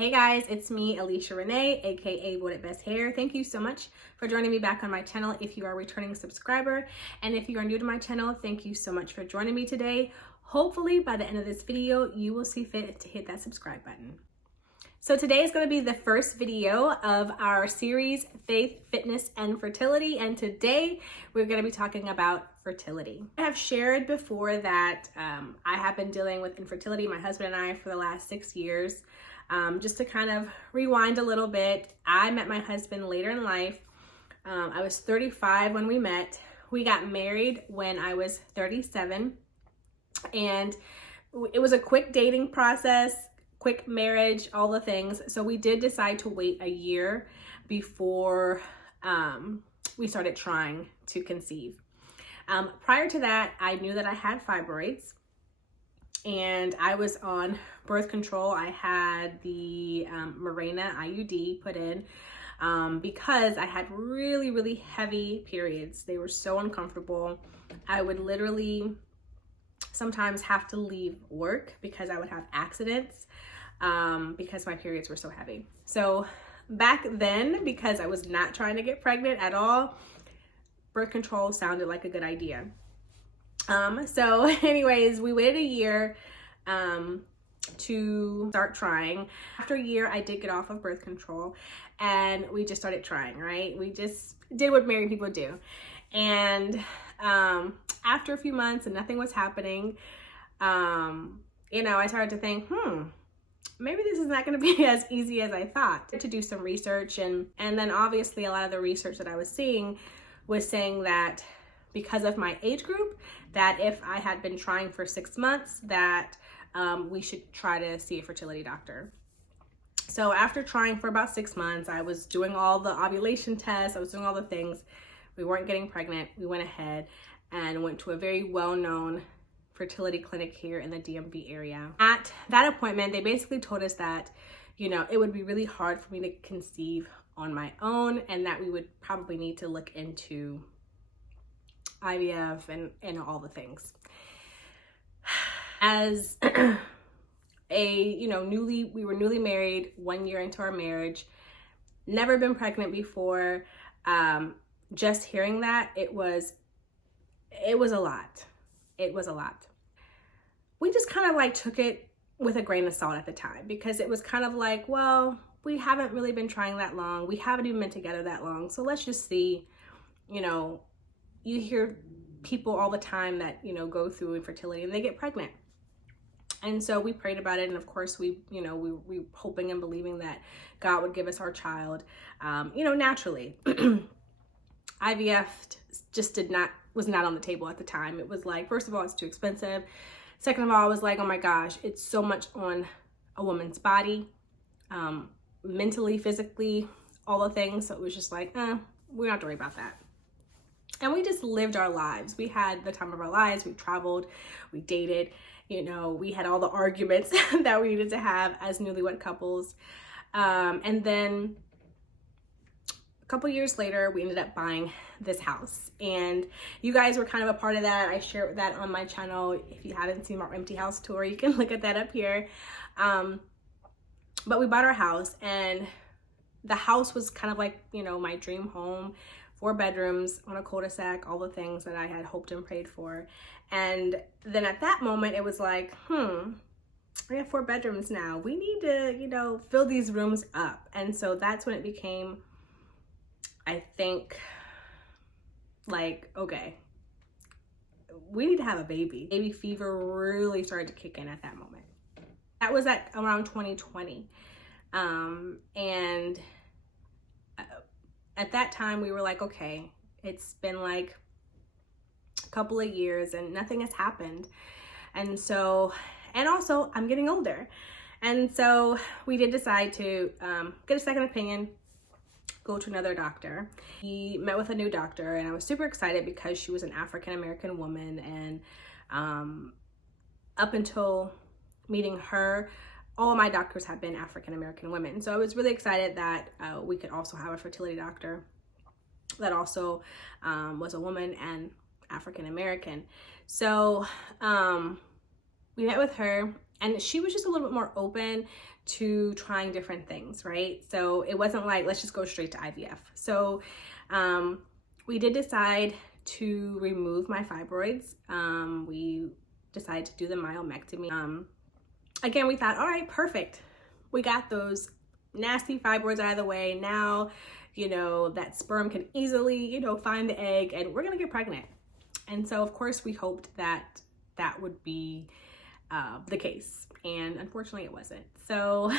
Hey guys, it's me, Alicia Renee, aka Voted Best Hair. Thank you so much for joining me back on my channel if you are a returning subscriber. And if you are new to my channel, thank you so much for joining me today. Hopefully by the end of this video, you will see fit to hit that subscribe button. So today is going to be the first video of our series, Faith, Fitness, and Fertility. And today we're going to be talking about fertility. I have shared before that I have been dealing with infertility, my husband and I, for the last 6 years. Just to kind of rewind a little bit, I met my husband later in life. I was 35 when we met. We got married when I was 37. And it was a quick dating process, quick marriage, all the things. So we did decide to wait a year before we started trying to conceive. Prior to that, I knew that I had fibroids and I was on birth control. I had the Mirena IUD put in because I had really, really heavy periods. They were so uncomfortable. I would literally sometimes have to leave work because I would have accidents because my periods were so heavy. So back then, because I was not trying to get pregnant at all, birth control sounded like a good idea. So anyways, we waited a year to start trying. After a year, I did get off of birth control and we just started trying, right? We just did what married people do. And after a few months and nothing was happening, I started to think, maybe this is not going to be as easy as I thought. To do some research, and then obviously a lot of the research that I was seeing was saying that because of my age group, that if I had been trying for 6 months, that we should try to see a fertility doctor. So after trying for about 6 months, I was doing all the ovulation tests, I was doing all the things. We weren't getting pregnant. We went ahead and went to a very well-known fertility clinic here in the DMV area. At that appointment, they basically told us that, it would be really hard for me to conceive on my own and that we would probably need to look into IVF and all the things. As we were newly married, 1 year into our marriage, never been pregnant before. Just hearing that, it was a lot. It was a lot. We just kind of like took it with a grain of salt at the time, because it was kind of like, well, we haven't really been trying that long. We haven't even been together that long. So let's just see. You hear people all the time that, go through infertility and they get pregnant. And so we prayed about it. And of course we were hoping and believing that God would give us our child, naturally. IVF just was not on the table at the time. It was like, first of all, it's too expensive. Second of all, I was like, oh my gosh, it's so much on a woman's body, mentally, physically, all the things. So it was just like, we don't have to worry about that. And we just lived our lives. We had the time of our lives. We traveled, we dated, we had all the arguments that we needed to have as newlywed couples. And then a couple years later, we ended up buying this house. And you guys were kind of a part of that. I shared that on my channel. If you haven't seen our empty house tour, you can look at that up here. But we bought our house, and the house was kind of like, my dream home. 4 bedrooms on a cul-de-sac, all the things that I had hoped and prayed for. And then at that moment, it was like, we have 4 bedrooms now. We need to, fill these rooms up. And so that's when it became, I think, like, okay, we need to have a baby. Baby fever really started to kick in at that moment. That was at around 2020. And at that time, we were like, okay, it's been like a couple of years and nothing has happened. And so, and also I'm getting older. And so we did decide to get a second opinion, go to another doctor. He met with a new doctor, and I was super excited because she was an African-American woman. And up until meeting her, all of my doctors have been African-American women. So I was really excited that we could also have a fertility doctor that also was a woman and African-American. So we met with her. And she was just a little bit more open to trying different things, right? So it wasn't like, let's just go straight to IVF. So we did decide to remove my fibroids. We decided to do the myomectomy. Again, we thought, all right, perfect. We got those nasty fibroids out of the way. Now, that sperm can easily, find the egg, and we're gonna get pregnant. And so, of course, we hoped that that would be the case. And unfortunately, it wasn't. So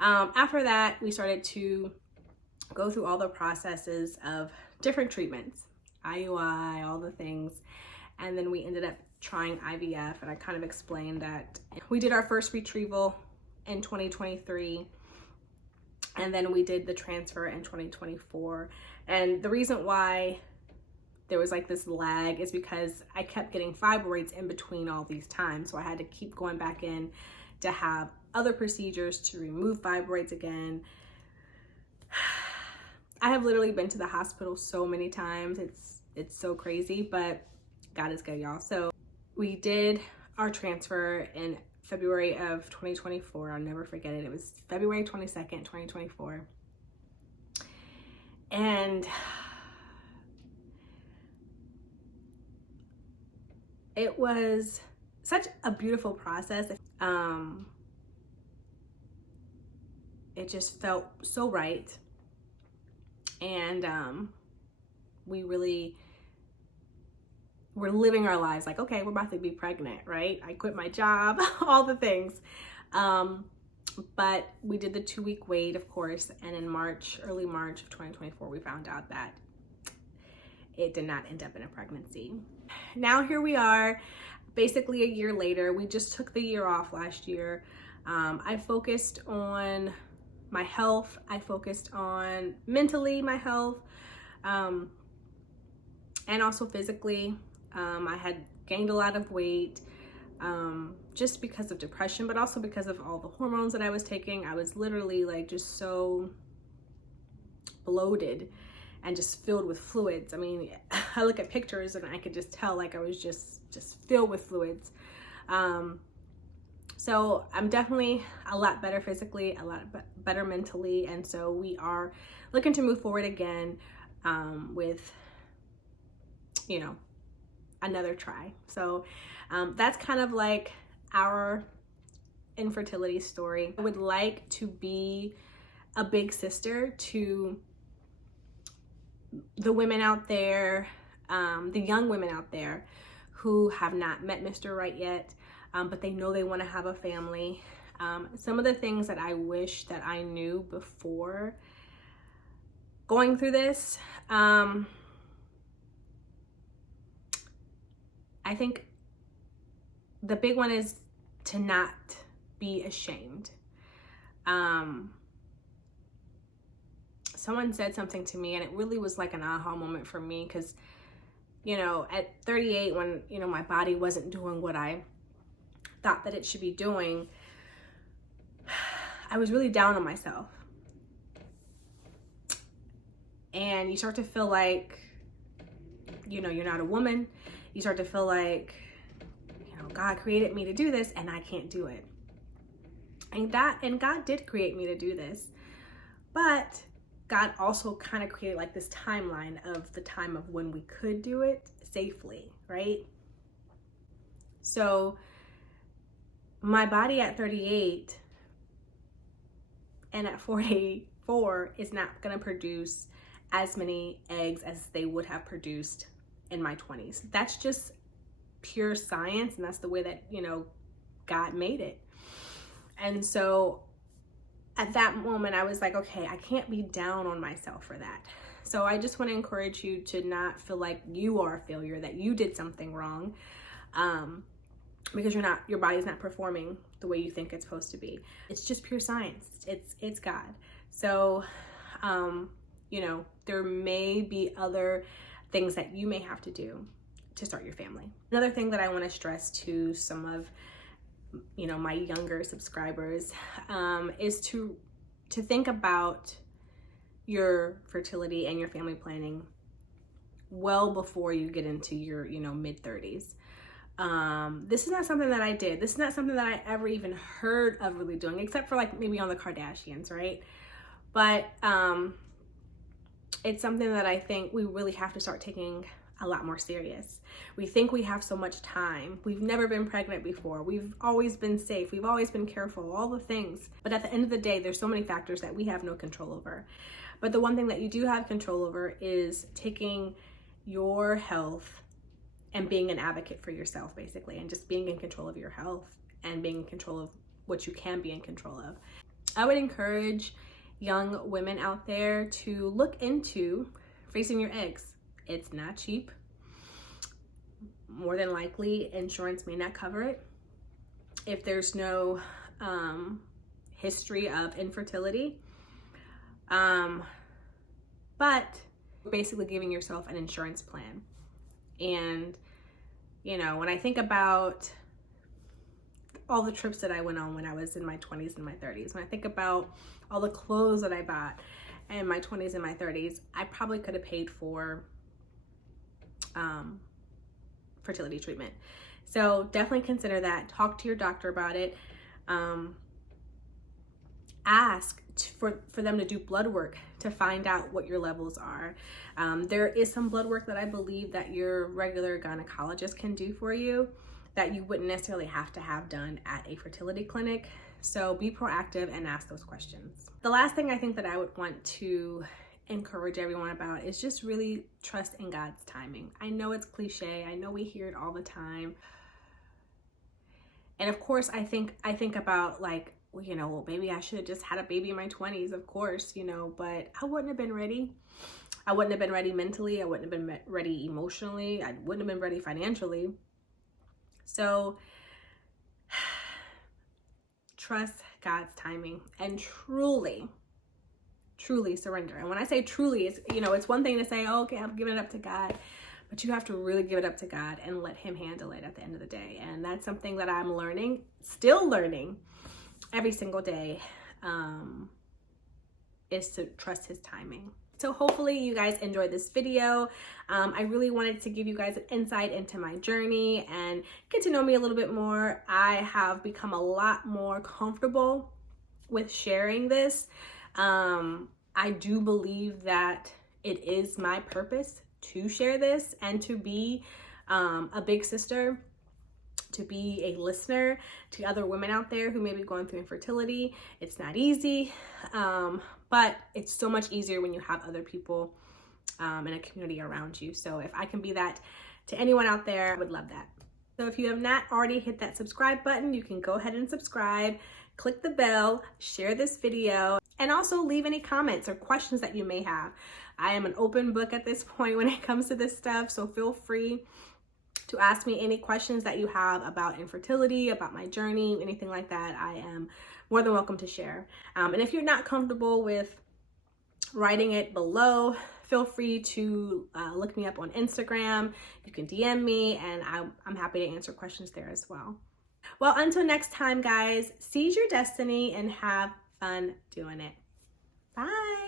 after that, we started to go through all the processes of different treatments, IUI, all the things. And then we ended up trying IVF, and I kind of explained that we did our first retrieval in 2023, and then we did the transfer in 2024. And the reason why there was like this lag is because I kept getting fibroids in between all these times. So I had to keep going back in to have other procedures to remove fibroids again. I have literally been to the hospital so many times. It's so crazy, but God is good, y'all. So we did our transfer in February of 2024. I'll never forget it. It was February 22nd, 2024. And it was such a beautiful process. It just felt so right. And we really were living our lives like, okay, we're about to be pregnant, right? I quit my job, all the things. But we did the 2-week wait, of course. And in early March of 2024, we found out that it did not end up in a pregnancy. Now here we are, basically a year later. We just took the year off last year. I focused on my health. I focused on mentally my health, and also physically. I had gained a lot of weight, just because of depression, but also because of all the hormones that I was taking. I was literally like just so bloated and just filled with fluids. I mean, I look at pictures and I could just tell like I was just filled with fluids. So I'm definitely a lot better physically, a lot better mentally. And so we are looking to move forward again with, another try. So that's kind of like our infertility story. I would like to be a big sister to the women out there, the young women out there who have not met Mr. Right yet, but they know they want to have a family. Some of the things that I wish that I knew before going through this, I think the big one is to not be ashamed. Someone said something to me and it really was like an aha moment for me, because at 38, when my body wasn't doing what I thought that it should be doing, I was really down on myself. And you start to feel like you're not a woman. You start to feel like God created me to do this and I can't do it. And God did create me to do this, but God also kind of created like this timeline of the time of when we could do it safely, right? So my body at 38 and at 44 is not going to produce as many eggs as they would have produced in my 20s. That's just pure science, and that's the way that God made it. And so at that moment I was like, okay, I can't be down on myself for that. So I just want to encourage you to not feel like you are a failure, that you did something wrong, because your body's not performing the way you think it's supposed to be. It's just pure science. It's God. So there may be other things that you may have to do to start your family. Another thing that I want to stress to some of my younger subscribers is to think about your fertility and your family planning well before you get into your mid-30s. This is not something that I did. This is not something that I ever even heard of really doing, except for like maybe on the Kardashians, right? But it's something that I think we really have to start taking a lot more serious. We think we have so much time. We've never been pregnant before. We've always been safe. We've always been careful, all the things. But at the end of the day, there's so many factors that we have no control over. But the one thing that you do have control over is taking your health and being an advocate for yourself, basically, and just being in control of your health and being in control of what you can be in control of. I would encourage young women out there to look into freezing your eggs. It's not cheap. More than likely, insurance may not cover it. If there's no history of infertility, but basically giving yourself an insurance plan. And, you know, when I think about all the trips that I went on when I was in my 20s and my 30s, when I think about all the clothes that I bought in my 20s and my 30s, I probably could have paid for fertility treatment. So definitely consider that. Talk to your doctor about it. Ask for them to do blood work to find out what your levels are. There is some blood work that I believe that your regular gynecologist can do for you that you wouldn't necessarily have to have done at a fertility clinic. So be proactive and ask those questions. The last thing I think that I would want to encourage everyone about is just really trust in God's timing. I know it's cliche. I know we hear it all the time. And of course, I think about like, well, you know, well, maybe I should have just had a baby in my 20s, of course, you know, but I wouldn't have been ready. I wouldn't have been ready mentally. I wouldn't have been ready emotionally. I wouldn't have been ready financially. So trust God's timing and truly surrender. And when I say truly, it's, you know, it's one thing to say, oh, okay, I'm giving it up to God, but you have to really give it up to God and let him handle it at the end of the day. And that's something that I'm learning, still learning every single day, is to trust his timing. So hopefully you guys enjoyed this video. I really wanted to give you guys an insight into my journey and get to know me a little bit more. I have become a lot more comfortable with sharing this. I do believe that it is my purpose to share this and to be a big sister, to be a listener to other women out there who may be going through infertility. It's not easy, but it's so much easier when you have other people in a community around you. So if I can be that to anyone out there, I would love that. So if you have not already hit that subscribe button, you can go ahead and subscribe, click the bell, share this video, and also leave any comments or questions that you may have. I am an open book at this point when it comes to this stuff, so feel free to ask me any questions that you have about infertility, about my journey, anything like that. I am more than welcome to share. And if you're not comfortable with writing it below, feel free to look me up on Instagram. You can DM me, and I'm happy to answer questions there as well. Well, until next time, guys, seize your destiny and have fun doing it. Bye.